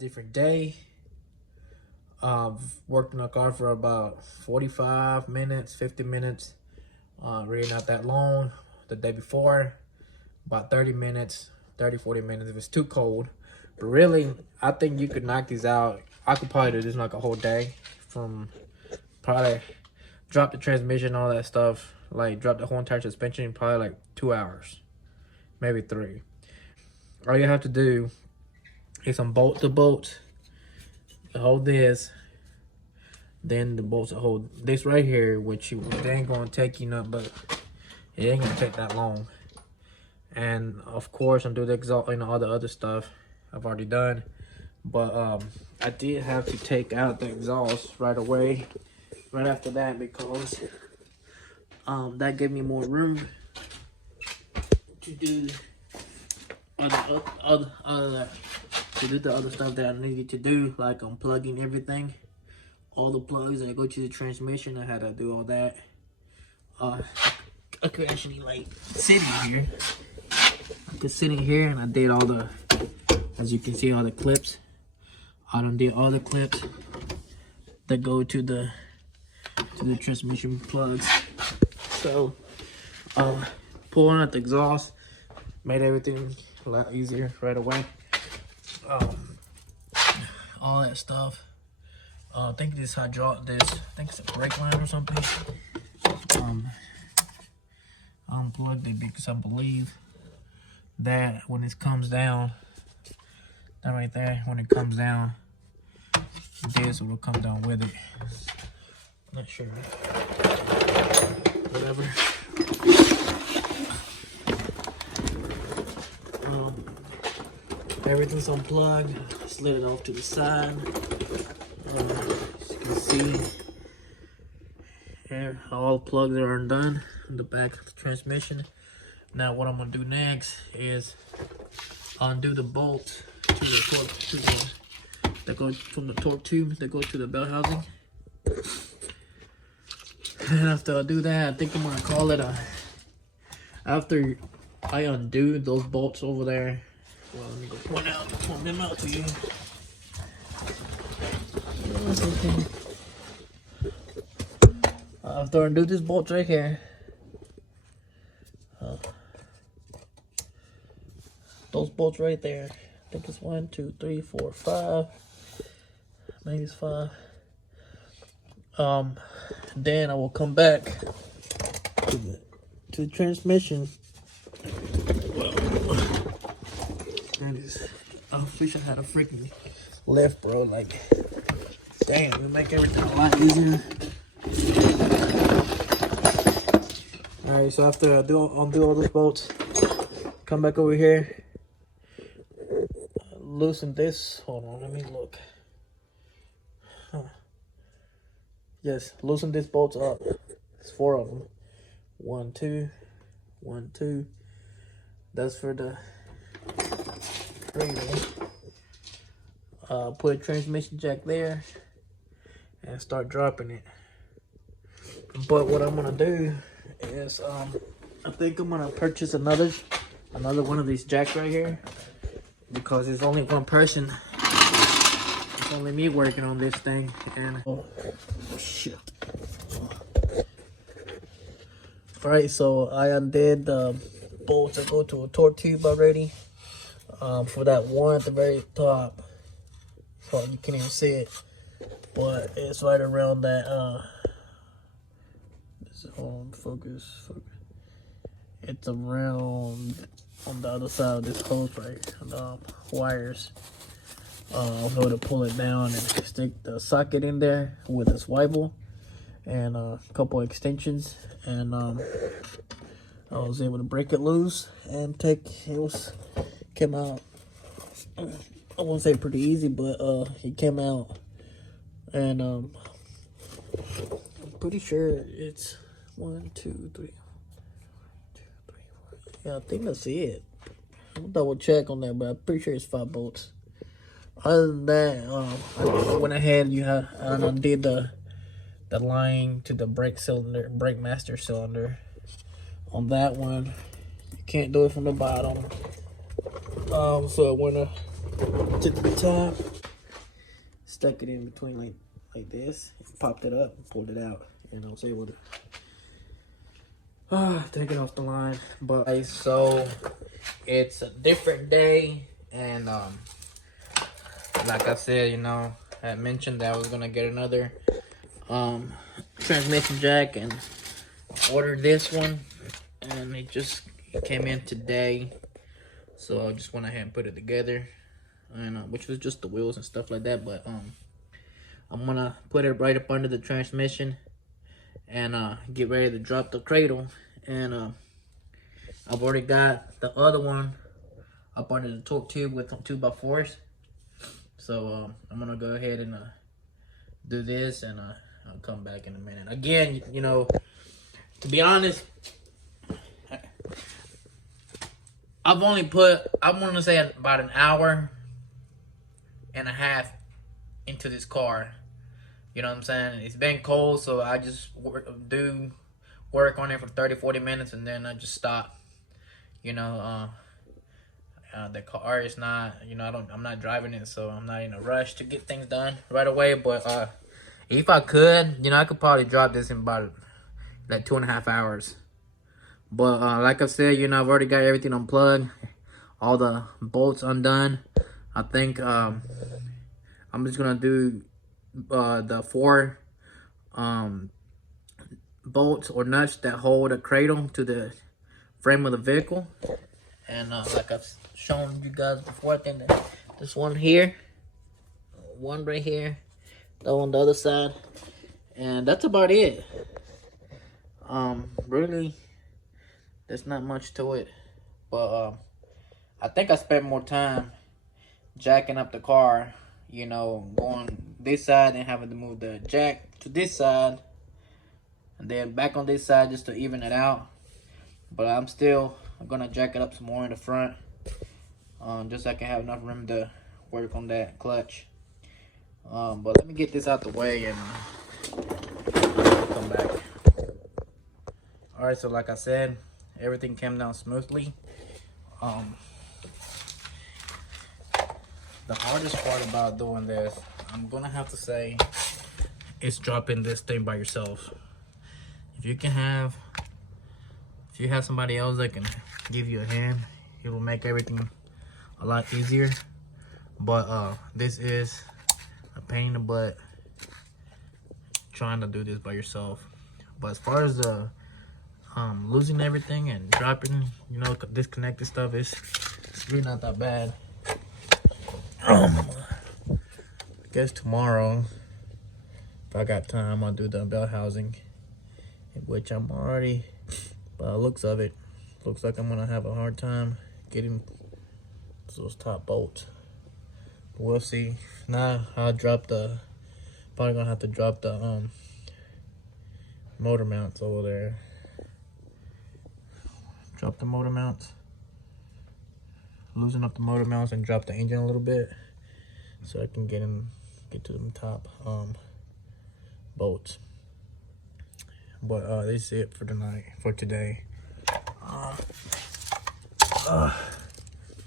different day. Worked on the car for about 45 minutes, 50 minutes. Really not that long. The day before, about 30 minutes, 30, 40 minutes if it's too cold. But really, I think you could knock these out. I could probably do this in like a whole day. From probably drop the transmission, all that stuff, like drop the whole entire suspension, probably like 2 hours, maybe 3. All you have to do is unbolt the bolts, hold this, then the bolts that hold this right here, which they ain't gonna take you nothing, but it ain't gonna take that long. And of course, undo the exhaust and all the other stuff I've already done. But I did have to take out the exhaust right away, right after that, because that gave me more room to do the other stuff that I needed to do, like unplugging everything, all the plugs that go to the transmission. I had to do all that. I could actually like sit in here. I could sit in here, and I did all the, as you can see, all the clips. I done did all the clips that go to the transmission plugs. So pulling out the exhaust made everything a lot easier right away. All that stuff. I think this hydraulic, I think it's a brake line or something. I unplugged it because I believe that when it comes down, that right there, when it comes down, this will come down with it. Not sure. Whatever. Everything's unplugged. Slid it off to the side. As you can see, here, all the plugs are undone in the back of the transmission. Now what I'm gonna do next is undo the bolts to the torque, that go from the torque tube that go to the belt housing. And after I do that, I think I'm gonna call it after I undo those bolts over there. Well, let me go point them out to you. After I undo this bolt right here, those bolts right there, I think it's 1, 2, 3, 4, 5. Maybe it's 5. Then I will come back to the transmission. Well, that is, I wish I had a freaking lift, bro. Like, damn, it'll make everything a lot easier. Alright, so after I undo all those bolts, come back over here, loosen this. Hold on, let me look. Yes, loosen these bolts up. There's 4 of them. 1, 2, 1, 2. That's for the radio. Put a transmission jack there and start dropping it. But what I'm gonna do is I think I'm gonna purchase another one of these jacks right here, because there's only one person. It's only me working on this thing, and oh shit. Alright, so I undid the bolts that go to a torque tube already. For that one at the very top. So you can't even see it, but it's right around that focus. It's around on the other side of this hose right, the wires. I'll go to pull it down and stick the socket in there with a swivel and a couple extensions, and I was able to break it loose and came out. I won't say pretty easy, but it came out, and I'm pretty sure it's 1, 2, 3. Yeah, I think that's it. I'll double check on that, but I'm pretty sure it's 5 bolts. Other than that, I went ahead and undid the line to the brake master cylinder. On that one, you can't do it from the bottom. So I went to the top, stuck it in between like this, popped it up, pulled it out, and I was able to take it off the line. But so it's a different day, and like I said, you know, I mentioned that I was gonna get another transmission jack and ordered this one, and it came in today. So I just went ahead and put it together, and which was just the wheels and stuff like that. But I'm gonna put it right up under the transmission and get ready to drop the cradle. And I've already got the other one up under the torque tube with 2x4s. So I'm gonna go ahead and do this, and I'll come back in a minute. Again, you know, to be honest, I've only put, I want to say about an hour and a half into this car. You know what I'm saying? It's been cold, so I just do work on it for 30-40 minutes, and then I just stop. You know, the car is not, you know, I'm not driving it, so I'm not in a rush to get things done right away. But if I could, you know, I could probably drop this in about like 2.5 hours. But like I said, you know, I've already got everything unplugged, all the bolts undone. I think I'm just gonna do the 4 bolts or nuts that hold the cradle to the frame of the vehicle. And like I've shown you guys before, I think that this one here, one right here, the one on the other side, and that's about it. Really, there's not much to it, but I think I spent more time jacking up the car, you know, going this side and having to move the jack to this side and then back on this side just to even it out. But I'm gonna jack it up some more in the front, just so I can have enough room to work on that clutch. But let me get this out the way and come back. All right, so like I said, everything came down smoothly. The hardest part about doing this, I'm gonna have to say, is dropping this thing by yourself. If you have somebody else that can give you a hand, it will make everything a lot easier. But this is a pain in the butt trying to do this by yourself. But as far as the losing everything and dropping, you know, disconnected stuff, it's really not that bad. I guess tomorrow, if I got time, I'll do the belt housing, which I'm already, by the looks of it, looks like I'm gonna have a hard time getting those top bolts. But we'll see. Now I'll probably gonna have to drop the motor mounts over there. Drop the motor mounts, loosen up the motor mounts, and drop the engine a little bit so I can get to the top bolts. But this is it for today.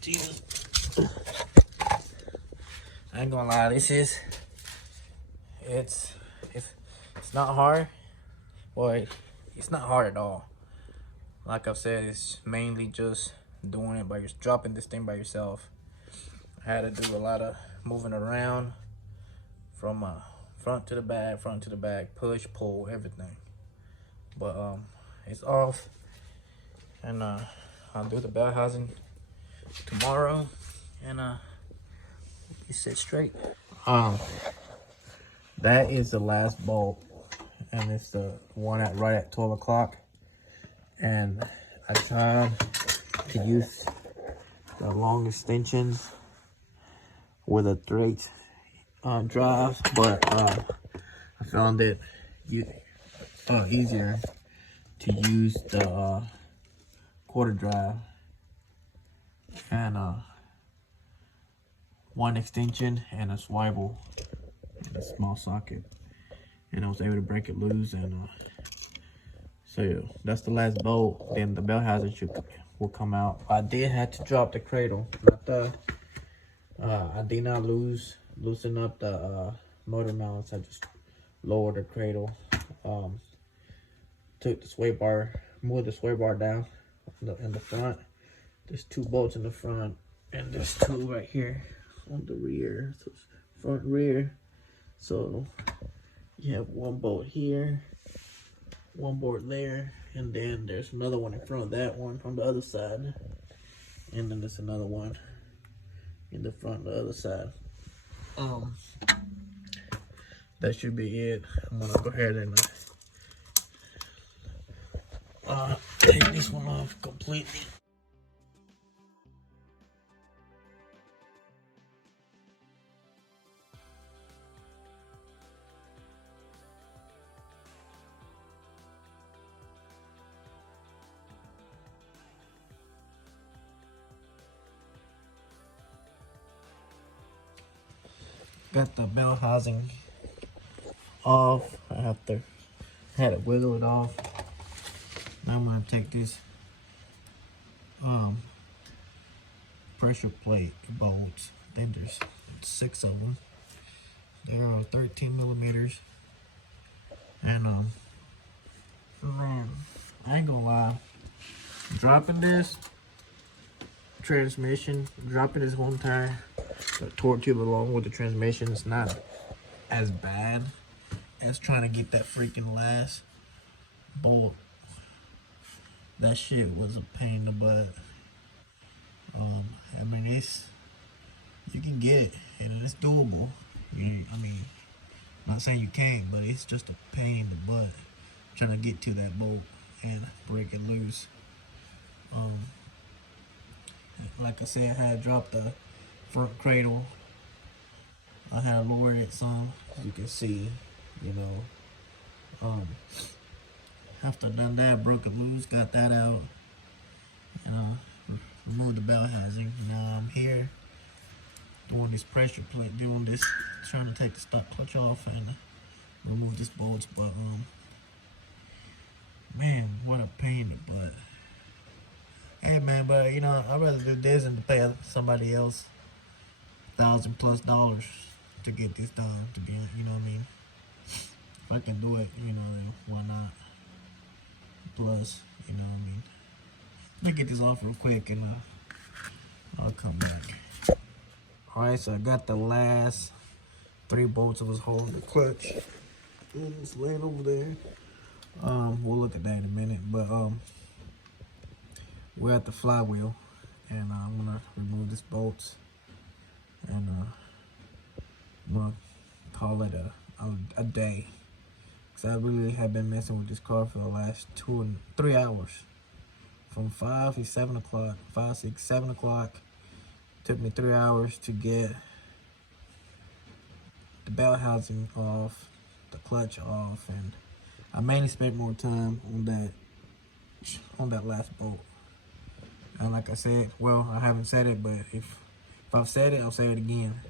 Jesus, I ain't gonna lie, it's not hard. Well, it's not hard at all. Like I've said, it's mainly just doing it dropping this thing by yourself. I had to do a lot of moving around from front to the back, push, pull, everything. But it's off, and I'll do the belt housing tomorrow, and get set straight. That is the last bolt, and it's the one right at 12 o'clock. And I tried to use the long extensions with a 3/8 drive, but I found it easier to use the 1/4 drive and one extension and a swivel and a small socket, and I was able to break it loose. And so that's the last bolt. Then the belt housing will come out. I did have to drop the cradle, not the I did not loosen up the motor mounts, I just lowered the cradle. Took the sway bar, moved the sway bar down in the front. There's 2 bolts in the front, and there's 2 right here on the rear. So it's front, rear. So you have 1 bolt here, 1 bolt there, and then there's another one in front of that one on the other side, and then there's another one in the front of the other side. That should be it. I'm gonna go ahead and take this one off completely. Got the bell housing off. I had to wiggle it off. Now I'm gonna take this pressure plate bolts. I think there's 6 of them. They are 13 millimeters. And man, I ain't gonna lie. Dropping this transmission, dropping this one tire, the torque tube along with the transmission is not as bad as trying to get that freaking last bolt. That shit was a pain in the butt. I mean, you can get it and it's doable. I mean, I'm not saying you can't, but it's just a pain in the butt trying to get to that bolt and break it loose. Like I said, I had dropped the front cradle. I had lowered it some, as you can see, you know. After I done that, broke it loose, got that out, removed the bell housing. Now I'm here doing this pressure plate, trying to take the stock clutch off and remove this bolts. But man, what a pain in the butt. Hey man, but I'd rather do this than to pay somebody else $1,000+ to get this done. To be, you know what I mean? If I can do it, then why not? Plus, you know what I mean? Let me get this off real quick and I'll come back. Alright, so I got the last 3 bolts that was holding the clutch. And it's laying over there. We'll look at that in a minute, but we're at the flywheel, and I'm gonna remove this bolts, and I'm gonna call it a day, because I really have been messing with this car for the last 2 and 3 hours, from 5 to 7 o'clock, 5, 6, 7 o'clock. Took me 3 hours to get the bell housing off, the clutch off, and I mainly spent more time on that last bolt. And like I said, well, I haven't said it, but if I've said it, I'll say it again.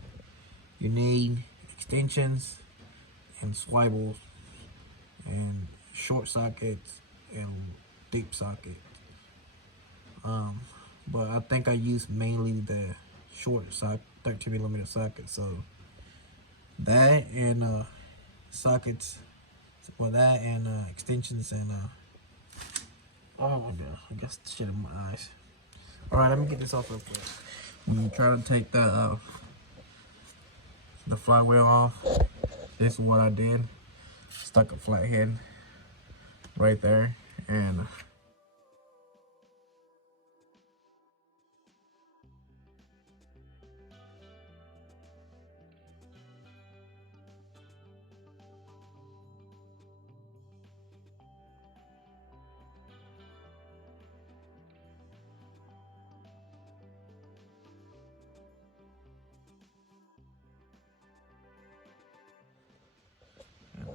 You need extensions and swivels and short sockets and deep sockets. But I think I used mainly the short socket, 13mm socket. So that and sockets, well, that and extensions and oh my god, I got shit in my eyes. All right, let me get this off real quick. I'm gonna try to take the flywheel off. This is what I did. Stuck a flathead right there, and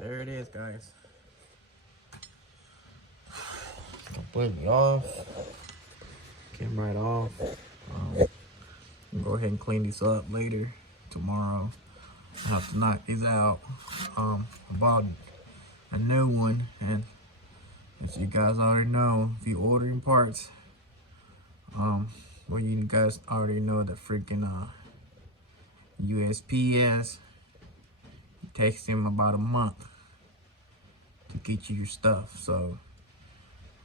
there it is, guys. Completely off. Came right off. I'll go ahead and clean these up later, tomorrow. I have to knock these out. I bought a new one, and as you guys already know, if you're ordering parts, well, you guys already know the freaking USPS. takes him about a month to get you your stuff. So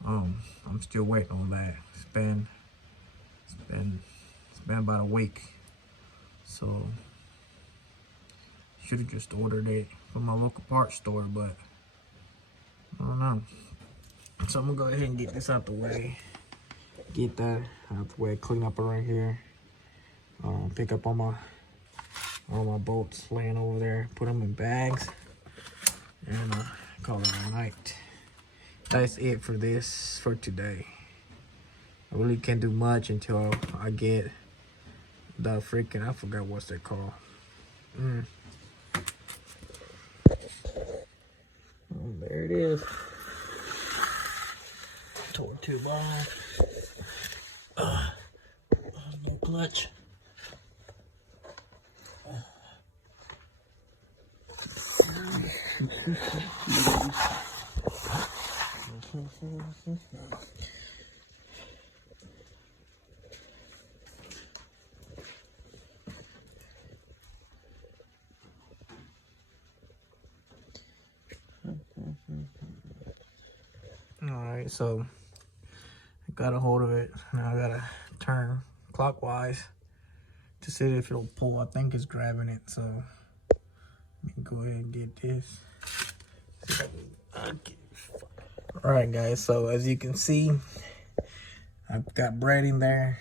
I'm still waiting on that. It's been about a week. So should have just ordered it from my local parts store, but I don't know. So I'm gonna go ahead and get this out the way. Get that out the way, clean up around here. Pick up all my bolts laying over there, put them in bags, and call it a night. That's it for today. I really can't do much until I get the freaking, I forgot what's they called. There it is. Torque tube off. No clutch. Alright, so I got a hold of it. Now I gotta turn clockwise to see if it'll pull. I think it's grabbing it, so let me go ahead and get this. Alright guys, so as you can see, I've got bread in there.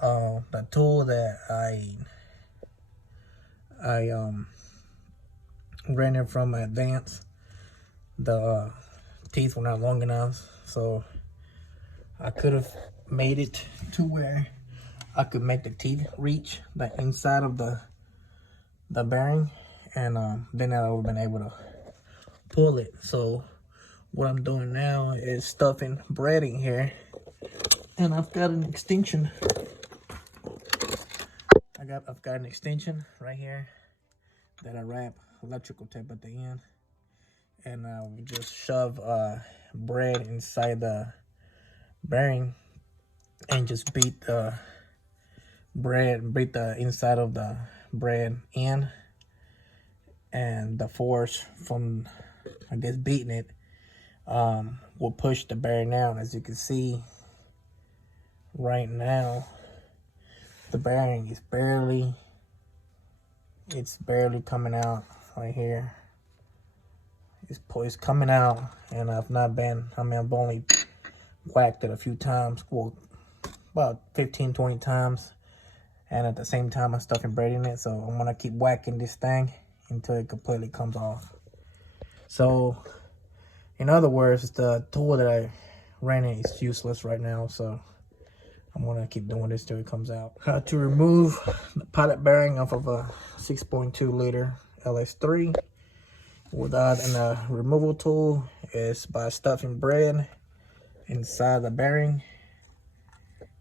The tool that I rented from Advance, the teeth were not long enough, so I could have made it to where I could make the teeth reach the inside of the bearing, and then I would have been able to pull it. So what I'm doing now is stuffing bread in here, and I've got an extension. I've got an extension right here that I wrap electrical tape at the end, and we just shove bread inside the bearing and just beat the inside of the bread in, and the force from, I guess, beating it will push the bearing down. As you can see right now, the bearing is barely coming out right here. It's coming out, and I've only whacked it a few times, well, about 15-20 times, and at the same time I'm stuffing bread in it. So I'm gonna keep whacking this thing until it completely comes off. So in other words, the tool that I rented is useless right now, so I'm gonna keep doing this till it comes out. To remove the pilot bearing off of a 6.2 liter LS3 without a removal tool is by stuffing bread inside the bearing.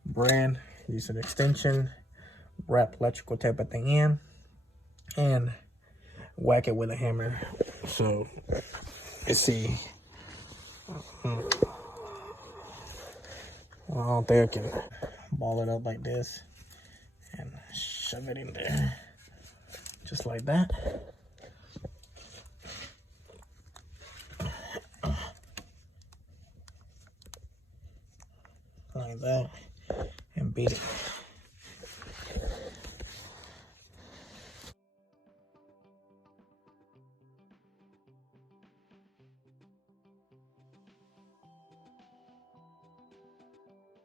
Bread, use an extension, wrap electrical tape at the end, and whack it with a hammer. So let's see. I don't think I can ball it up like this and shove it in there, just like that. Like that, and beat it.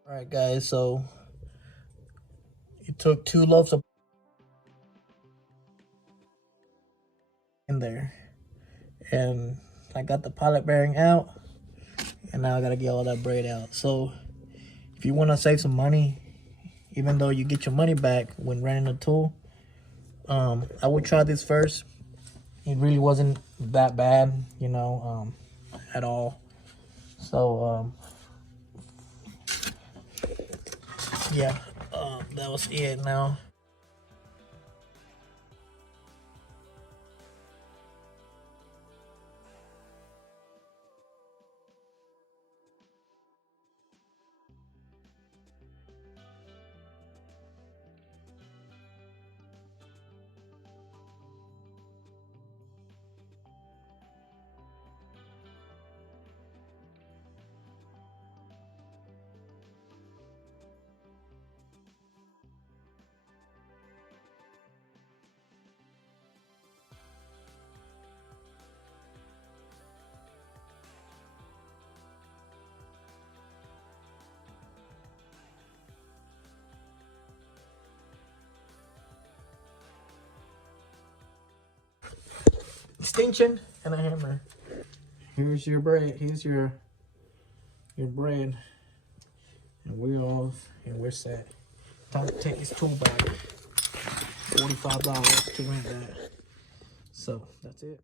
Alright guys, so it took 2 loaves of in there, and I got the pilot bearing out, and now I gotta get all that braid out. So if you want to save some money, even though you get your money back when renting a tool, I would try this first. It really wasn't that bad, you know, at all. So yeah, that was it. Now extension and a hammer. Here's your bread. Here's your bread. And we're off and we're set. Time to take this tool back. $45 to rent that. So that's it.